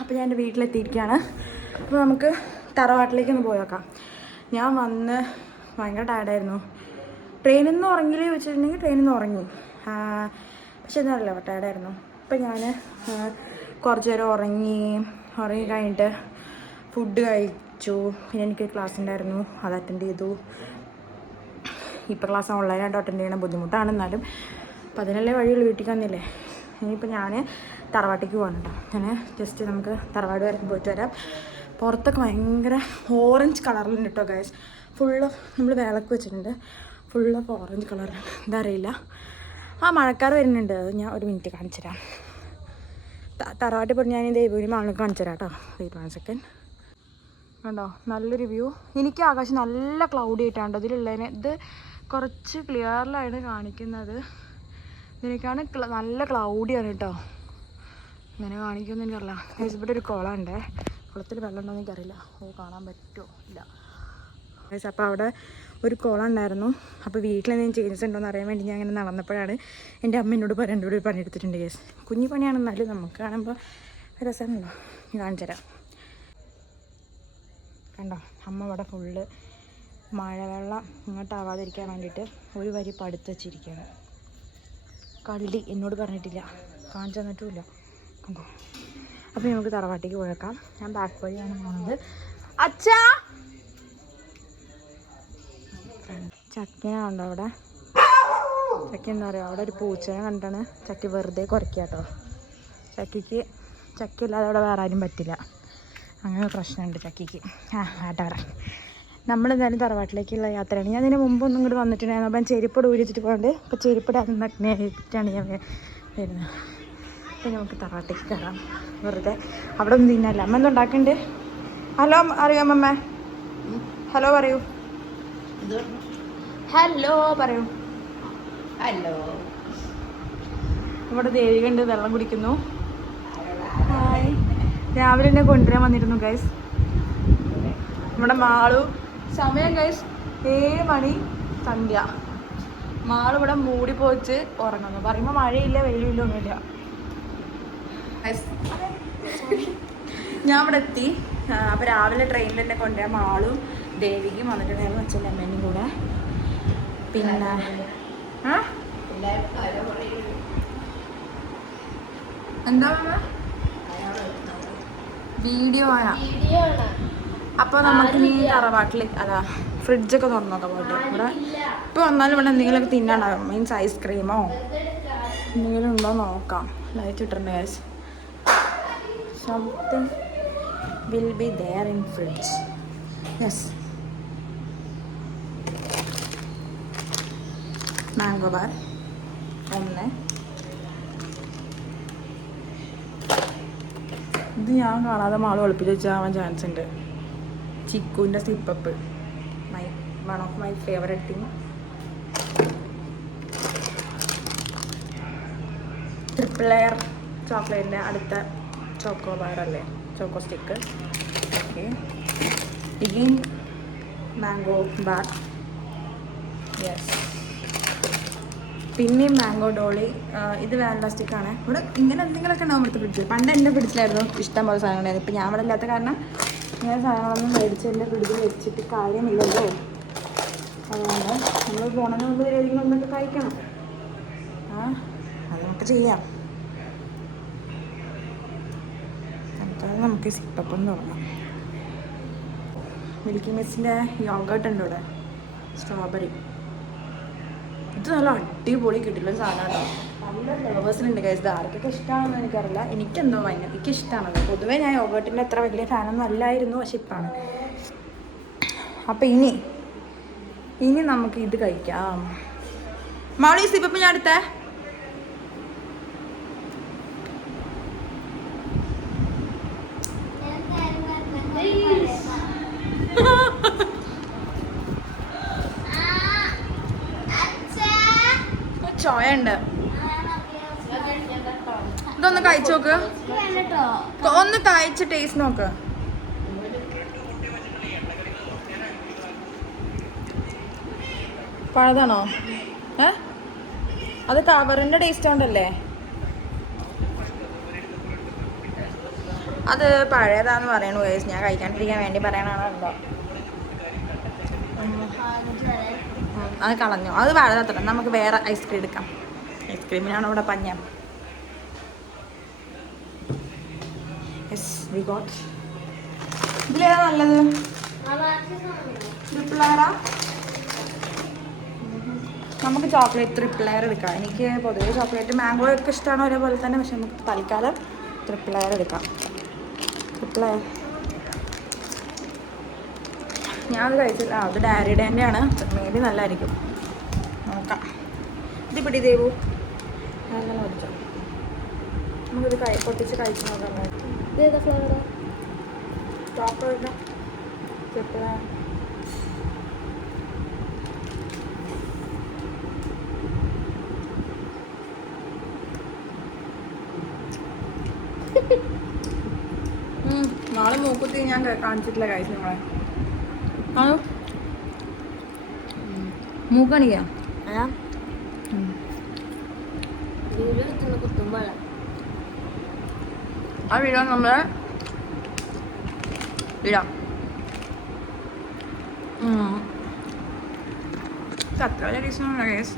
അപ്പോൾ ഞാൻ എന്റെ വീട്ടിലെത്തിയിരിക്കുകയാണ്. അപ്പോൾ നമുക്ക് തറവാട്ടിലേക്ക് ഒന്ന് പോയേക്കാം. ഞാൻ വന്ന് ഭയങ്കര ടയർഡായിരുന്നു ട്രെയിനിൽ നിന്ന് ഉറങ്ങിയില്ലേ ചോദിച്ചിട്ടുണ്ടെങ്കിൽ ട്രെയിനിൽ നിന്ന് ഉറങ്ങി പക്ഷെ എന്താ അറിയില്ല ടയർഡായിരുന്നു അപ്പം ഞാൻ കുറച്ച് നേരം ഉറങ്ങി ഉറങ്ങി കഴിഞ്ഞിട്ട് ഫുഡ് കഴിച്ചു. പിന്നെ എനിക്ക് ക്ലാസ് ഉണ്ടായിരുന്നു. അത് അറ്റൻഡ് ചെയ്തു. ഇപ്പോൾ ക്ലാസ് ഓൺലൈനായിട്ട് അറ്റൻഡ് ചെയ്യണം ബുദ്ധിമുട്ടാണ് എന്നാലും. അപ്പം അതിനല്ലേ വഴിയുള്ളൂ വീട്ടിൽ വന്നില്ലേ. ഇനിയിപ്പോൾ ഞാൻ തറവാട്ടിക്ക് പോകണം അങ്ങനെ ജസ്റ്റ് നമുക്ക് തറവാട് വരെ പോയിട്ട് വരാം. പുറത്തൊക്കെ ഭയങ്കര ഓറഞ്ച് കളറിലുണ്ട് കേട്ടോ ഗൈസ് ഫുള്ള് നമ്മൾ വിളക്ക് വെച്ചിട്ടുണ്ട്. ഫുള്ള് ഓഫ് ഓറഞ്ച് കളറിലാണ് എന്താ അറിയില്ല ആ മഴക്കാർ വരുന്നുണ്ട്. അത് ഞാൻ ഒരു മിനിറ്റ് കാണിച്ചു തരാം. തറവാട്ടിൽ പോയി ഞാൻ ദേവൂരി മാളിൽ കാണിച്ചു തരാം കേട്ടോ വെയിറ്റ് വൺ സെക്കൻഡ് കണ്ടോ? നല്ലൊരു വ്യൂ എനിക്ക് ആകാശം നല്ല ക്ലൗഡി ആയിട്ടാണ് ട്ടോ ഇതിലുള്ളതിന്. ഇത് കുറച്ച് ക്ലിയറിലാണ് കാണിക്കുന്നത്. ഇതിനേക്കാണ് നല്ല ക്ലൗഡിയാണ് കേട്ടോ ഇങ്ങനെ കാണിക്കുമെന്ന് എനിക്കറിയില്ല. ഇവിടെ ഒരു കുളം ഉണ്ട്. കുളത്തിൽ വെള്ളം ഉണ്ടോ എന്ന് എനിക്കറിയില്ല. ഓ കാണാൻ പറ്റുമോ ഇല്ല. ഗൈസ്, അപ്പോൾ അവിടെ ഒരു കുളം ഉണ്ടായിരുന്നു. അപ്പോൾ വീട്ടിൽ എന്തെങ്കിലും ചേഞ്ചസ് ഉണ്ടോ എന്ന് അറിയാൻ വേണ്ടി ഞാൻ അങ്ങനെ നടന്നപ്പോഴാണ് എന്റെ അമ്മ എന്നോട് പറയാൻ ഒരു പണി എടുത്തിട്ടുണ്ട് കേസ് കുഞ്ഞു പണിയാണെന്നാലും നമുക്ക് കാണുമ്പോൾ രസമുണ്ടോ? ഞാൻ കാണിച്ചു തരാം. കണ്ടോ? അമ്മ ഇവിടെ ഫുള്ള് മഴവെള്ളം ഇങ്ങോട്ടാവാതിരിക്കാൻ വേണ്ടിയിട്ട് ഒരു വരി പടുത്ത് വെച്ചിരിക്കുകയാണ്. കള്ളി എന്നോട് പറഞ്ഞിട്ടില്ല. കാണിച്ചു തന്നിട്ടുമില്ല. കണ്ടോ അപ്പോൾ നമുക്ക് തറവാട്ടിക്ക് പോയേക്കാം. ഞാൻ ബാക്ക് വഴിയാണ് പോകുന്നത് അച്ഛാ! ചക്കിനുണ്ടോ അവിടെ? ചക്കി എന്താ പറയുക അവിടെ ഒരു പൂച്ചനെ കണ്ടാണ് ചക്കി വെറുതെ കുറയ്ക്കുക കേട്ടോ. ചക്കിക്ക് ചക്കി ഇല്ലാതെ അവിടെ വേറെ ആരും പറ്റില്ല. അങ്ങനെ പ്രശ്നമുണ്ട് ചക്കിക്ക്. ആ ആട്ടെ പറ. നമ്മളെന്തായാലും തറവാട്ടിലേക്കുള്ള യാത്രയാണ്. ഞാൻ ഇതിനു മുമ്പ് ഒന്നും ഇങ്ങോട്ട് വന്നിട്ടുണ്ടായിരുന്നു. അപ്പം ചെരുപ്പ് ഊരിച്ചിട്ട് പോകണ്ട്. അപ്പോൾ അതിന് നഗ്നായിട്ടാണ് ഞാൻ വരുന്നത്. അപ്പം നമുക്ക് തറാട്ടേക്ക് കയറാം. വെറുതെ. അവിടെ ഒന്നും തിന്നല്ല. അമ്മ എന്തുണ്ടാക്കണ്ട് ഹലോ അറിയാം അമ്മ ഹലോ പറയൂ. ഹലോ പറയൂ. ഹലോ. ഇവിടെ ദേവി ഉണ്ട് വെള്ളം കുടിക്കുന്നു. ഹായ് രാവിലെ എന്നെ കൊണ്ടുവരാൻ വന്നിരുന്നു ഗൈസ് നമ്മുടെ മാളു. സമയം ഗൈസ് ഏഴ് മണി സന്ധ്യ. മാളിവിടെ മൂടി പോച്ച് ഉറങ്ങുന്നു. പറയുമ്പോൾ മഴയില്ല വെയിലില്ല ഒന്നുമില്ല. ഞാൻ അവിടെ എത്തി അപ്പോൾ രാവിലെ ട്രെയിനിൽ എന്നെ കൊണ്ടുപോയ മാളും ദേവിക്കും വന്നിട്ടുണ്ടായിരുന്നു അച്ഛന്റെ അമ്മേനും കൂടെ. പിന്നെ ആ? എന്താ വീഡിയോ ആണ് വീഡിയോ ആണ്. അപ്പൊ നമുക്ക് നീ തറവാട്ടിൽ അതാ ഫ്രിഡ്ജൊക്കെ തുറന്നൊക്കെ നോക്കാം പോയിട്ട്. ഇവിടെ ഇപ്പൊ വന്നാലും ഇവിടെ എന്തെങ്കിലുമൊക്കെ തിന്നാണ്ടാവും മീൻസ് ഐസ്ക്രീമോ എന്തെങ്കിലും ഉണ്ടോ നോക്കാം. ലൈറ്റ് ഇട്ടിട്ടുണ്ട് guys something will be there in fridge. Yes. Mango bar ഒന്ന്. ഇത് ഞാൻ കാണാതെ മാൾ ഒളിപ്പിച്ച് വെച്ചാവാൻ ചാൻസ് ഉണ്ട്. ചിക്കുവിന്റെ സ്ലിപ്പപ്പ് my one of my favourite thing triple layer ചോക്ലേറ്റിന്റെ അടുത്ത ചോക്കോ ബാർ അല്ലേ? Choco stick okay again mango bar yes പിന്നെയും മാംഗോ ഡോളി ഇത് വാനില സ്റ്റിക്കാണ് ഇവിടെ ഇങ്ങനെ എന്തെങ്കിലുമൊക്കെ ഉണ്ടാവും ഇവിടുത്തെ ഫ്രിഡ്ജിൽ പണ്ട് എന്റെ ഫ്രിഡ്ജിലായിരുന്നു ഇഷ്ടം പോലെ സാധനങ്ങളായിരുന്നു ഇപ്പം ഞാൻ ഇവിടെ ഇല്ലാത്ത കാരണം ഇങ്ങനെ സാധനങ്ങളൊന്നും മേടിച്ച് എന്റെ ഫ്രിഡ്ജിൽ വെച്ചിട്ട് കാര്യമില്ലല്ലോ. അതുകൊണ്ട് നമ്മൾ പോണതിന് മുമ്പ് ഏതെങ്കിലും ഒന്നൊക്കെ കഴിക്കണം. ആ അത് നമുക്ക് ചെയ്യാം നമുക്കത് നമുക്ക് സിപ്പപ്പം തുടങ്ങാം. മിൽക്കി മിക്സിന്റെ യോഗട്ട് ഉണ്ട് ഇവിടെ. സ്ട്രോബെറി. ഇത് നല്ല അടിപൊളി കിട്ടില്ല സാധനമാണ് നല്ല ഫ്ലേവേഴ്സിലുണ്ട് ഇത് ആർക്കൊക്കെ ഇഷ്ടമാണെന്ന് എനിക്കറിയില്ല. എനിക്കെന്തോ ഭയങ്കര എനിക്ക് ഇഷ്ടമാണത് പൊതുവേ ഞാൻ യോഗട്ടിന്റെ അത്ര വലിയ ഫാനൊന്നും അല്ലായിരുന്നു പക്ഷെ ഇപ്പാണ്. അപ്പം ഇനി ഇനി നമുക്ക് ഇത് കഴിക്കാം. മാളി സിപ്പപ്പ് ഞാൻ എടുത്തേ? ഉണ്ട്. ഇതൊന്ന് കഴിച്ചു നോക്ക്. ഒന്ന് കഴിച്ച് ടേസ്റ്റ് നോക്ക്. പഴതാണോ? ഏ? അത് കവറിന്റെ ടേസ്റ്റ് ഉണ്ടല്ലേ അത് പഴയതാന്ന് പറയണു ഞാൻ കഴിക്കാണ്ടിരിക്കാൻ വേണ്ടി പറയണതാണോ എന്തോ ഉം. ഉം, അത് കളഞ്ഞു. അത് പഴയതത്ര നമുക്ക് വേറെ ഐസ്ക്രീം എടുക്കാം. ഐസ്ക്രീമിനാണ് ഇവിടെ പഞ്ഞ. വി ഗോട്ട് ഇതിലേതാ നല്ലത്? ട്രിപ്പിൾ ലെയറാ നമുക്ക് ചോക്ലേറ്റ് ട്രിപ്പിൾ ലെയർ എടുക്കാം. എനിക്ക് പൊതുവേ ചോക്ലേറ്റ് മാംഗോ ഒക്കെ ഇഷ്ടമാണ് ഒരേപോലെ തന്നെ പക്ഷെ നമുക്ക് തൽക്കാലം ട്രിപ്പിൾ ലെയർ എടുക്കാം. ട്രിപ്പിൾ അത് കഴിച്ചില്ല. ആ അത് ഡാരിയുടെ തന്നെയാണ് മേ ബി നല്ലതായിരിക്കും നോക്കാം. ഇത് പിടി ദേവു. ഞാൻ തന്നെ പഠിച്ചോ നമുക്കിത് കൈ പൊട്ടിച്ച് കഴിച്ച് നോക്കാം. ഇതേതാ ഫ്ലേവറാ ചോക്ലേറ്റ് ഉം, നാളെ മൂക്കുത്തി ഞാൻ കാണിച്ചിട്ടില്ല കഴിച്ചു നിങ്ങളെ. ആണോ? മൂക്കണിക്കാ ആ വീഡിയോ നമ്മൾ ഇടാം. അത്ര വലിയ ടേസ്റ്റൊന്നുമില്ല കേസ്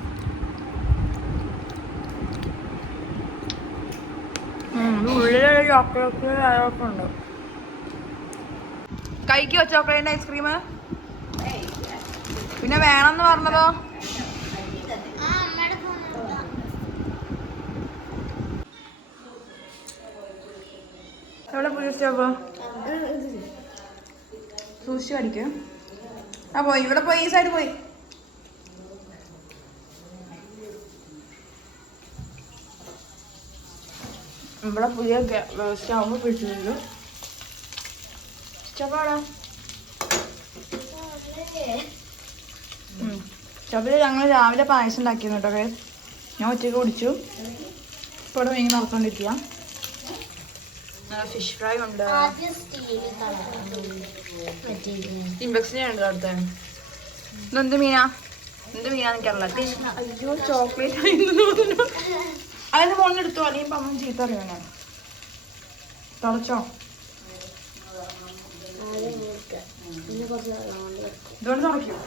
ഉള്ളിലൊരു ചോക്ലേറ്റ് ഉണ്ട്. കഴിക്കോ ചോക്ലേറ്റ് ഐസ്ക്രീം പിന്നെ വേണമെന്ന് പറഞ്ഞതോ? എവിടെ പുതിയ സൂക്ഷിച്ചു കടിക്കും ആ പോയി. ഇവിടെ പോയി ഈ സൈഡ് പോയി. ഇവിടെ പുതിയ സ്റ്റൗവ് പിടിച്ചിട്ടുണ്ട്. സ്റ്റോപ്പാടാ സ്റ്റോപ്പിൽ ഞങ്ങൾ രാവിലെ പായസം ഉണ്ടാക്കിയിരുന്നു കേട്ടോ കേ ഞാൻ ഉച്ചയ്ക്ക് കുടിച്ചു. ഇപ്പോൾ ഇവിടെ മീൻ നടത്തോണ്ടിരിക്കുക ഫിഷ് ഫ്രൈ ഉണ്ട്. ഇമ്പക്സിനെ ഉണ്ട് അടുത്ത് ഇതെന്ത് മീനാ? എന്ത് മീനാ എനിക്കറിയില്ല. അയ്യോ ചോക്ലേറ്റ് അതിന് ഫോണെടുത്തു അല്ലെങ്കിൽ ഇപ്പം അമ്മ ചീത്ത അറിയാം ഞാൻ തുളച്ചോ. ഇതുകൊണ്ട് തുറയ്ക്കും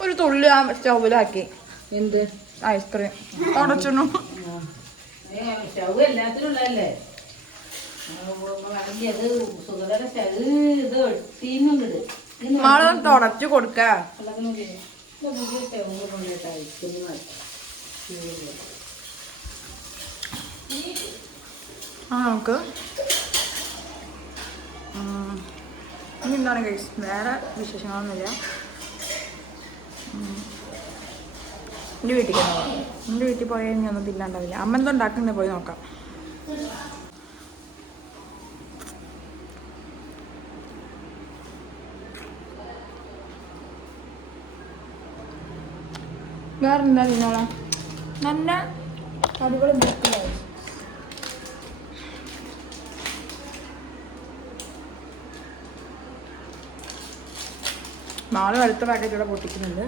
ഒരു തുള്ളി ആ സ്റ്റൗവിലാക്കി. എന്ത്? ഐസ്ക്രീം. തുടച്ചു ഒട്ടീന്നുണ്ട് മാൾ തുടച്ചു കൊടുക്ക. ആ നമുക്ക്. ഇനി എന്താണ് കഴിച്ച് വേറെ വിശേഷങ്ങളൊന്നുമില്ല. എന്റെ വീട്ടിൽ എന്റെ വീട്ടിൽ പോയാൽ ഇനി ഒന്നും തില്ലാണ്ടാവില്ല അമ്മ എന്തോ ഉണ്ടാക്കുന്നത് പോയി നോക്കാം. വേറെന്താ തിന്നോളാം നല്ല അടിപൊളി ബുക്കിലായി നാളെ അടുത്ത പാക്കറ്റ് ഇവിടെ പൊട്ടിക്കുന്നുണ്ട്.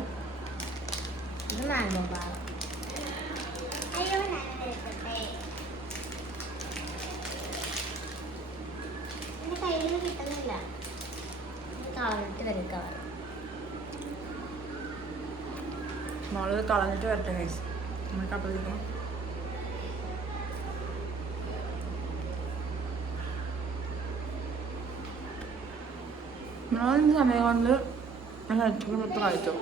കിട്ടുന്നില്ല. കളഞ്ഞിട്ട് നാളെ കളഞ്ഞിട്ട് വരട്ടെ കൈസ് നമുക്ക് അപ്പോഴേക്കും നാളെ സമയം കൊണ്ട് ഐസ്ക്രീം എടുത്ത് കഴിച്ചു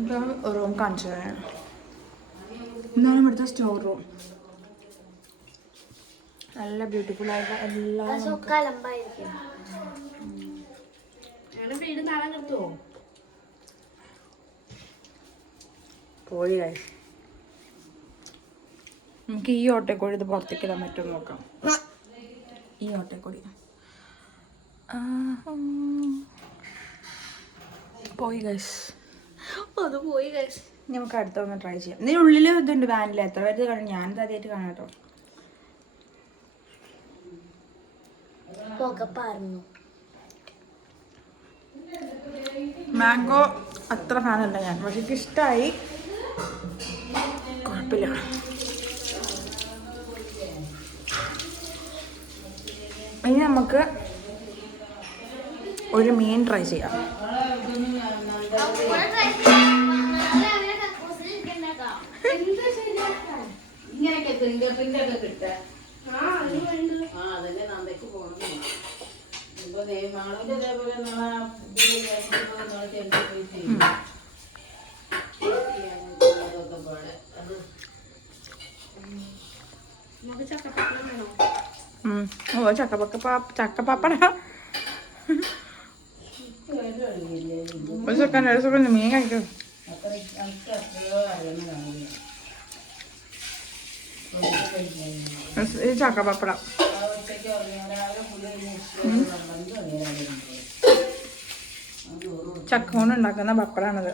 ഇതാണ് റൂം കാണിച്ചു തരാം ഇതാണ് ഇവിടുത്തെ സ്റ്റോർ റൂം. നല്ല ബ്യൂട്ടിഫുൾ ആയിട്ട് എല്ലാം പോയി. നമുക്ക് ഈ ഓട്ടോക്കോടി ഇത് പുറത്തേക്ക് ഇടാൻ പറ്റുമോ നോക്കാം. ഈ ഓട്ടോക്കോടി ആ, പോയി ഗൈസ് അത് പോയി ഗൈസ് നമുക്ക് അടുത്തൊന്ന് ട്രൈ ചെയ്യാം നീ ഉള്ളിൽ ഇതുണ്ട് വാനില എത്ര പേര് കാണും? ഞാനിത് ആദ്യമായിട്ട് കാണാം കേട്ടോ. മാംഗോ അത്ര ഫാനല്ല ഞാൻ. പക്ഷെ എനിക്ക് ഇഷ്ടമായി ഇനി നമുക്ക് ഒരു മീൻ ട്രൈ ചെയ്യാം. ഇങ്ങനെയൊക്കെ പ്രിന്റ് ഒക്കെ കിട്ടാ ആ അതന്നെ നന്ദയ്ക്ക് പോകണം ഇപ്പൊ മാളവിന്റെ അതേപോലെ നാളെ ഇതിൽ നമുക്ക് ഓ ചക്കപ്പക്ക പാപ്പ ചക്കപ്പാപ്പട. മീൻ കഴിക്കും. ചക്കപ്പപ്പട. ചക്ക കൊണ്ട് ഉണ്ടാക്കുന്ന പപ്പടാണിത്.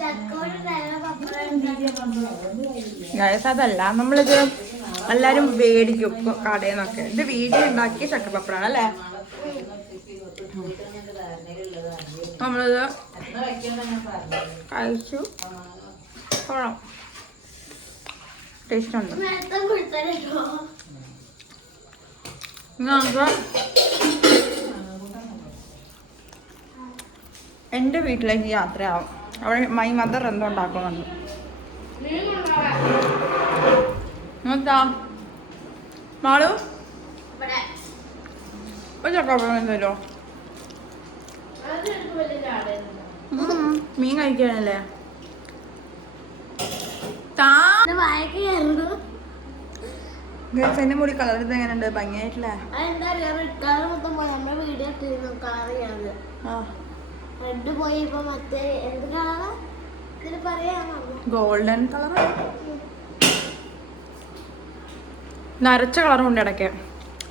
ചക്കോട് ഗൈസ് അതല്ല. നമ്മളിത് എല്ലാരും മേടിക്കും കടയിൽ നിന്നൊക്കെ ഇത് വീട്ടിൽ ഉണ്ടാക്കിയ ചക്കപ്പപ്പടാണ് അല്ലേ? നമ്മളിത് കഴിച്ചു. കൊള്ളാം. ടേസ്റ്റ് ഉണ്ട്. നമുക്ക് എന്റെ വീട്ടിലേക്ക് യാത്രയാവും. അവിടെ മൈ മദർ എന്തോ ഉണ്ടാക്കുന്നുണ്ട്. എന്താ മാളു ഒരു ചക്കപ്പഴം മീൻ കഴിക്കാനല്ലേ? എന്റെ മുടി കളർ ഇത് എങ്ങനെയുണ്ട്? ഭംഗിയായിട്ടില്ലേ? റെഡ് പോയി എന്ത് കളറാ? ഗോൾഡൻ കളർ നരച്ച കളറും ഉണ്ട് ഇടയ്ക്ക്.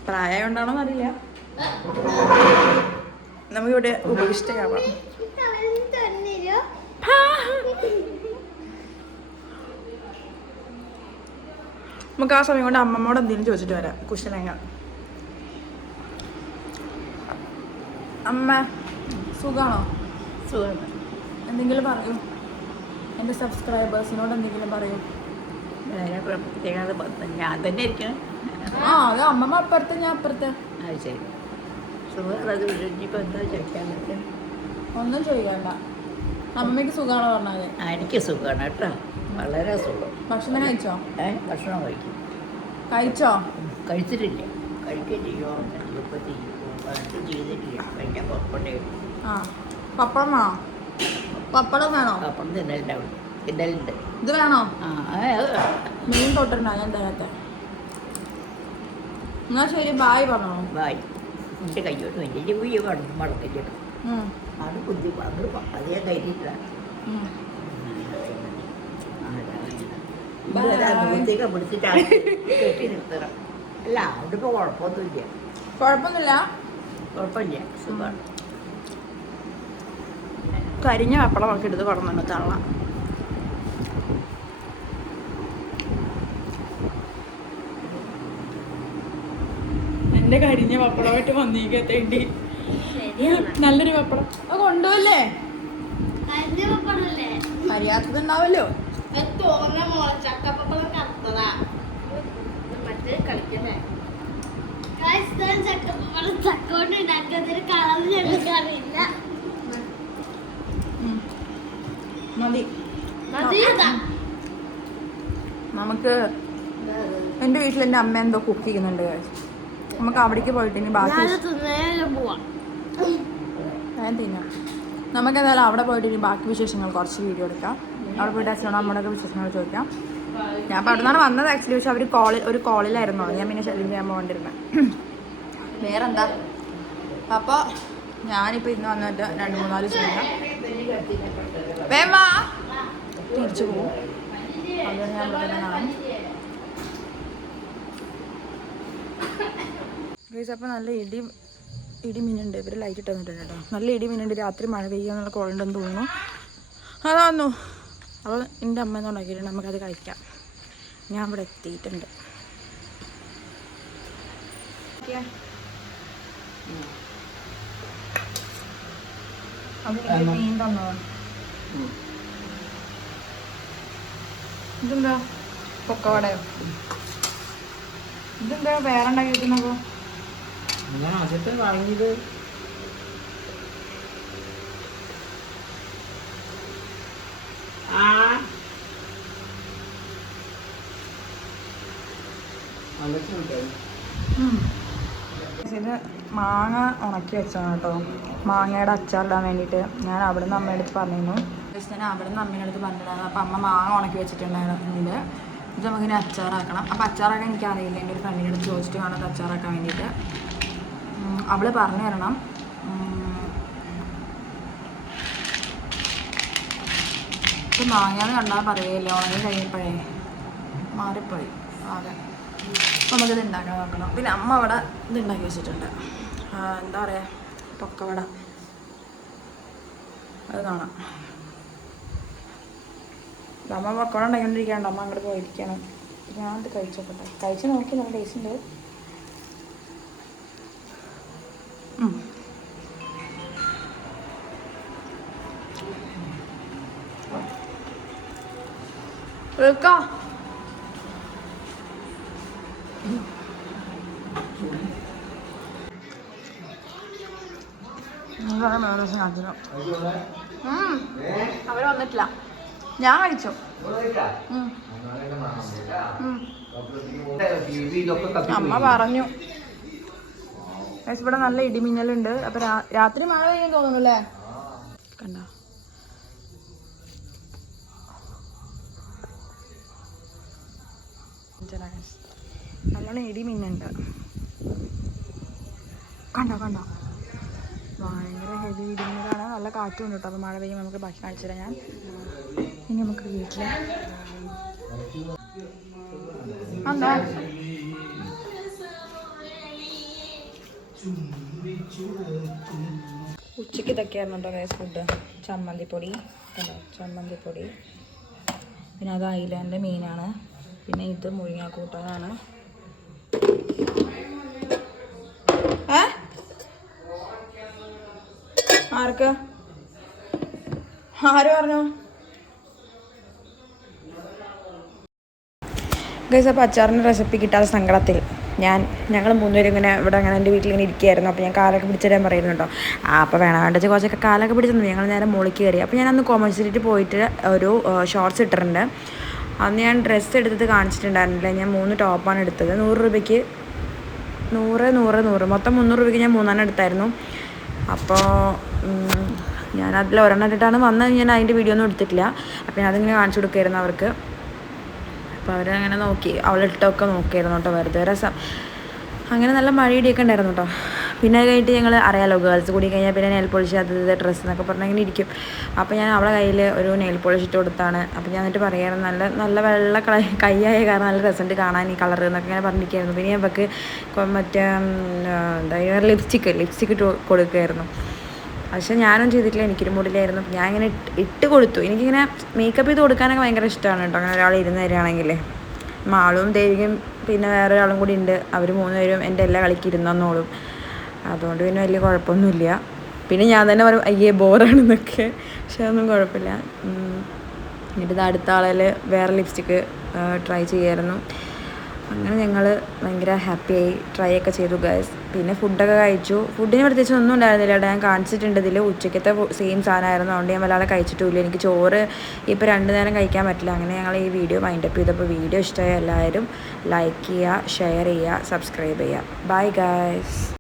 പ്രായം ഉണ്ടാണോന്ന് അറിയില്ല. നമുക്കിവിടെ ഉപവിഷ്ടയാവാം. നമുക്ക് ആ സമയം കൊണ്ട് അമ്മമ്മോട് എന്തെങ്കിലും ചോദിച്ചിട്ട് വരാം. കുശലങ്ങ അമ്മ സുഖാണോ? സുഖം എന്തെങ്കിലും പറയും. എന്റെ സബ്സ്ക്രൈബേഴ്സിനോട് എന്തെങ്കിലും പറയൂ. ഞാൻ തന്നെ ഇരിക്കണം. ആ അത് അമ്മമ്മ അപ്പുറത്ത് ഞാൻ അപ്പുറത്ത്. അത് ശരി. സുഖമുള്ളത് ഇനിയിപ്പോൾ എന്താ ചോദിക്കാൻ പറ്റും ഒന്നും ചോദിക്കണ്ട. അമ്മയ്ക്ക് സുഖമാണോ പറഞ്ഞത് ആ എനിക്ക് സുഖമാണ് കേട്ടോ. വളരെ സുഖം. ഭക്ഷണം കഴിച്ചോ? ഏ ഭക്ഷണം കഴിക്കും. കഴിച്ചോ? കഴിച്ചിട്ടില്ല. കഴിക്കുകയും ചെയ്യുമോ ചെയ്തിട്ടില്ല. കഴിക്കാൻ പുറപ്പെട്ടേ ആ. പപ്പടം വേണോ? പപ്പടം വേണോ? പപ്പടം തിന്നലുണ്ടാവും തിന്നലുണ്ട്. ഇത് വേണോ? മീൻ തൊട്ടിട്ടുണ്ടോ? ഞാൻ തരത്തെ എന്നാ ശരി ബായ് പറഞ്ഞോ. ബായ്. എന്റെ കയ്യോട്ട് വലിയ കുയ്യ കടന്നു മടക്കില്ല ഉം, അത് ബുദ്ധി അത് അതേ പിടിച്ചിട്ടാണ് കെട്ടി നിർത്തണം. അല്ല അതിപ്പോൾ കുഴപ്പമൊന്നുമില്ല. കുഴപ്പമൊന്നുമില്ല. കുഴപ്പമില്ല. സുഖമാണ്. കരിഞ്ഞ പപ്പടമൊക്കെ എടുത്ത് കൊടുന്നുണ്ട് തള്ള. എന്റെ കരിഞ്ഞ പപ്പടമായിട്ട് വന്നീക്കത്തേണ്ടി നല്ലൊരു പപ്പടം അത് കൊണ്ടുവല്ലേ കരിഞ്ഞ പപ്പടല്ലേ മര്യാദ തോന്ന മോളെ ചക്കപ്പപ്പളം കറുത്തതാ. മറ്റേ കളിക്കണ്ടേ? ചക്കപ്പപ്പളം ചക്കോണ്ട് ഉണ്ടാക്കുന്നതിന് കളർ ഞങ്ങൾക്ക് അറിയില്ല മതി. നമുക്ക് എന്റെ വീട്ടിൽ എന്റെ അമ്മ എന്തോ കുക്ക് ചെയ്യുന്നുണ്ട്. നമുക്ക് അവിടേക്ക് പോയിട്ട് ഇനി ബാക്കി ഞാൻ തിന്നാം. നമുക്ക് എന്തായാലും അവിടെ പോയിട്ട് ഇനി ബാക്കി വിശേഷങ്ങൾ കുറച്ച് വീഡിയോ എടുക്കാം. അവിടെ പോയിട്ട് അച്ഛനോട് അമ്മയോടൊക്കെ വിശേഷങ്ങൾ ചോദിക്കാം. ഞാൻ അപ്പോൾ അവിടെ നിന്നാണ് വന്നത് ആക്ച്വലി പക്ഷെ അവർ കോളിൽ ഒരു കോളിലായിരുന്നു ഞാൻ പിന്നെ ശല്യം ചെയ്യാൻ പോകണ്ടിരുന്നത് വേറെന്താ? അപ്പോൾ ഞാനിപ്പോൾ ഇന്ന് വന്നിട്ട് രണ്ട് മൂന്നാൽ ദിവസം വേമാ തിരിച്ചു പോകും അതുകൊണ്ട് ഞാൻ ഇവിടെ തന്നെ കാണും ഗൈസ് അപ്പോൾ നല്ല ഇടി ഇടി മീനുണ്ട്. ഇവർ ലൈറ്റ് ഇട്ട് തന്നിട്ടുണ്ട് കേട്ടോ. നല്ല ഇടി മീനുണ്ട്. രാത്രി മഴ പെയ്യാന്നുള്ള കോളുണ്ടെന്ന് തോന്നുന്നു. അതാന്നു. അപ്പോൾ എന്റെ അമ്മ എന്ന് ഉണ്ടാക്കിയിട്ടുണ്ട് നമുക്കത് കഴിക്കാം. ഞാൻ ഇവിടെ എത്തിയിട്ടുണ്ട്. അത് മീൻ തന്നോ ഇതെന്താ? പൊക്കവടയോ? ഇതെന്താ? വേറെ ഉണ്ടാക്കി വെക്കുന്നപ്പോ ഞാൻ ആദ്യത്തെ വാങ്ങിയത് ഇത് മാങ്ങ ഉണക്കി വെച്ചാണ് കേട്ടോ. മാങ്ങയുടെ അച്ചാറിടാൻ വേണ്ടിയിട്ട്. ഞാൻ അവിടെ നിന്ന് അമ്മയുടെ അടുത്ത് പറഞ്ഞിരുന്നു. ഞാൻ അവിടെ നിന്ന് അടുത്ത് പറഞ്ഞിട്ടുണ്ടായിരുന്നു. അപ്പം അമ്മ മാങ്ങ ഉണക്കി വെച്ചിട്ടുണ്ടായിരുന്നുണ്ട്. ഇത് നമുക്കിനി അച്ചാറാക്കണം. അപ്പം അച്ചാറാക്കാൻ എനിക്കറിയില്ല. എന്റെ ഒരു ഫ്രണ്ടിന്റെ അടുത്ത് ചോദിച്ചിട്ട് വേണം അച്ചാറാക്കാൻ വേണ്ടിയിട്ട് അവൾ പറഞ്ഞു തരണം. ഇത് മാങ്ങാന്ന് കണ്ടാൽ പറയല്ല ഉണങ്ങി കഴിഞ്ഞപ്പോഴേ മാറിപ്പോയി. ആകെ. അപ്പോൾ നമുക്കിത് ഉണ്ടാക്കാൻ നോക്കണം. പിന്നെ അമ്മ അവിടെ ഇത് ഉണ്ടാക്കി വെച്ചിട്ടുണ്ട്. എന്താ പറയുക പൊക്കവട. അത് കാണാം. അമ്മ പൊക്കവട ഉണ്ടാക്കിക്കൊണ്ടിരിക്കാണ്ട് അമ്മ അങ്ങോട്ട് പോയിരിക്കണം ഞാൻ ഇത് കഴിച്ചോക്കട്ടെ. കഴിച്ച് നോക്കി നല്ല ടേസ്റ്റ് ഉണ്ട്. അവർ വന്നിട്ടില്ല. ഞാൻ കഴിച്ചു. അമ്മ പറഞ്ഞു. ഇവിടെ നല്ല ഇടിമിന്നലുണ്ട്. അപ്പൊ രാത്രി മഴ പെയ്യാൻ തോന്നുന്നു അല്ലേ? കണ്ട. നല്ലോണം ഇടിമിന്നുണ്ട് കണ്ടോ കണ്ടോ? ഭയങ്കര ഹെവി ഇടിമിന്നലാണ്. നല്ല കാറ്റും ഉണ്ട് കേട്ടോ. അപ്പോൾ മഴ പെയ്യുമ്പോൾ നമുക്ക് ഭക്ഷണം തരാം ഞാൻ. ഇനി നമുക്ക് വീട്ടിൽ എന്താ ഉച്ചയ്ക്ക് ഇതൊക്കെയായിരുന്നു കേട്ടോ ഗൈസ് ഫുഡ് ചമ്മന്തിപ്പൊടി കണ്ടോ? ചമ്മന്തിപ്പൊടി പിന്നെ അത് അയിലാന്റെ മീനാണ്. പിന്നെ ഇത് മുരിങ്ങാക്കൂട്ടാനാണ്. ആർക്ക്? ആര് പറഞ്ഞു? ഗൈസ് അപ്പോൾ അച്ചാറിന്റെ റെസിപ്പി കിട്ടാത്ത സങ്കടത്തിൽ ഞാൻ ഞങ്ങൾ മൂന്നുപേരും ഇങ്ങനെ ഇവിടെ അങ്ങനെ എന്റെ വീട്ടിൽ ഇങ്ങനെ ഇരിക്കുകയായിരുന്നു. അപ്പോൾ ഞാൻ കാലൊക്കെ പിടിച്ചിടാൻ പറയുന്നുണ്ടോ ആ അപ്പോൾ വേണം വേണ്ട വെച്ചാൽ കുറച്ചൊക്കെ കാലൊക്കെ പിടിച്ചിരുന്നു ഞങ്ങൾ നേരെ മുകളിലേക്ക് കയറി. അപ്പോൾ ഞാൻ അന്ന് സ്ട്രീറ്റ് പോയിട്ട് ഒരു ഷോർട്സ് ഇട്ടിട്ടുണ്ട്. അന്ന് ഞാൻ ഡ്രസ്സ് എടുത്തത് കാണിച്ചിട്ടുണ്ടായിരുന്നില്ല. ഞാൻ മൂന്ന് ടോപ്പാണ് എടുത്തത്. നൂറ് രൂപയ്ക്ക് നൂറ് നൂറ് നൂറ്. മൊത്തം മുന്നൂറ് രൂപയ്ക്ക് ഞാൻ മൂന്നെണ്ണം എടുത്തായിരുന്നു. അപ്പോൾ ഞാൻ അതിൽ ഒരെണ്ണം ഇട്ടിട്ടാണ് വന്നത്. ഞാൻ അതിന്റെ വീഡിയോ ഒന്നും എടുത്തിട്ടില്ല. അപ്പോൾ ഞാൻ അതിങ്ങനെ കാണിച്ചു കൊടുക്കുമായിരുന്നു അവർക്ക്. അപ്പോൾ അവരങ്ങനെ നോക്കി. അവളിട്ടൊക്കെ നോക്കിയായിരുന്നു കേട്ടോ വെറുതെ. രസം. അങ്ങനെ നല്ല മഴയിടിയൊക്കെ ഉണ്ടായിരുന്നു കേട്ടോ. പിന്നെ അത് കഴിഞ്ഞിട്ട് ഞങ്ങൾ അറിയാലോ ഗേൾസ് കൂടി കഴിഞ്ഞാൽ പിന്നെ നെയിൽ പോളിഷ് അത് ഇത് ഡ്രസ്സ് എന്നൊക്കെ പറഞ്ഞാൽ ഇങ്ങനെ ഇരിക്കും. അപ്പോൾ ഞാൻ അവളെ കയ്യിൽ ഒരു നെയിൽ പോളിഷ് ഇട്ട് കൊടുത്താണ്. അപ്പോൾ ഞാൻ എന്നിട്ട് പറയാറ് നല്ല നല്ല വെള്ള കള കൈയായ കാരണം നല്ല രസമുണ്ട് കാണാൻ ഈ കളർ എന്നൊക്കെ ഇങ്ങനെ പറഞ്ഞിരിക്കുകയായിരുന്നു പിന്നെ അവൾക്ക് മറ്റേ എന്താ ലിപ്സ്റ്റിക്ക് ലിപ്സ്റ്റിക്ക് ഇട്ട് കൊടുക്കുമായിരുന്നു പക്ഷെ ഞാനും ചെയ്തിട്ടില്ല എനിക്കൊരു മൂഡിലായിരുന്നു ഞാൻ ഇങ്ങനെ ഇട്ട് കൊടുത്തു. എനിക്കിങ്ങനെ മേക്കപ്പ് ചെയ്ത് കൊടുക്കാനൊക്കെ ഭയങ്കര ഇഷ്ടമാണ് കേട്ടോ. അങ്ങനെ ഒരാൾ ഇരുന്ന് തരികയാണെങ്കിൽ. മാളും ദേവികയും പിന്നെ വേറെ ഒരാളും കൂടി ഉണ്ട്. അവർ മൂന്നുപേരും എന്റെ എല്ലാ കളിക്ക് ഇരുന്നോളും. അതുകൊണ്ട് പിന്നെ വലിയ കുഴപ്പമൊന്നുമില്ല. പിന്നെ ഞാൻ തന്നെ പറയും അയ്യേ ബോറാണെന്നൊക്കെ. പക്ഷെ അതൊന്നും കുഴപ്പമില്ല. എന്നിട്ട് അടുത്ത ആളിൽ വേറെ ലിപ്സ്റ്റിക്ക് ട്രൈ ചെയ്യായിരുന്നു. അങ്ങനെ ഞങ്ങൾ ഭയങ്കര ഹാപ്പിയായി ട്രൈ ഒക്കെ ചെയ്തു ഗൈസ് പിന്നെ ഫുഡൊക്കെ കഴിച്ചു. ഫുഡിന് പ്രത്യേകിച്ച് ഒന്നും ഉണ്ടായിരുന്നില്ല ഞാൻ കാണിച്ചിട്ടുണ്ട് ഇതിൽ ഉച്ചയ്ക്കത്തെ സെയിം സാധനമായിരുന്നു. അതുകൊണ്ട് ഞാൻ വല്ലാതെ കഴിച്ചിട്ടില്ല എനിക്ക് ചോറ് ഇപ്പോൾ രണ്ട് നേരം കഴിക്കാൻ പറ്റില്ല. അങ്ങനെ ഞങ്ങൾ ഈ വീഡിയോ മൈൻഡപ്പ് ചെയ്തപ്പോൾ വീഡിയോ ഇഷ്ടമായ എല്ലാവരും ലൈക്ക് ചെയ്യുക ഷെയർ ചെയ്യുക സബ്സ്ക്രൈബ് ചെയ്യുക. Bye guys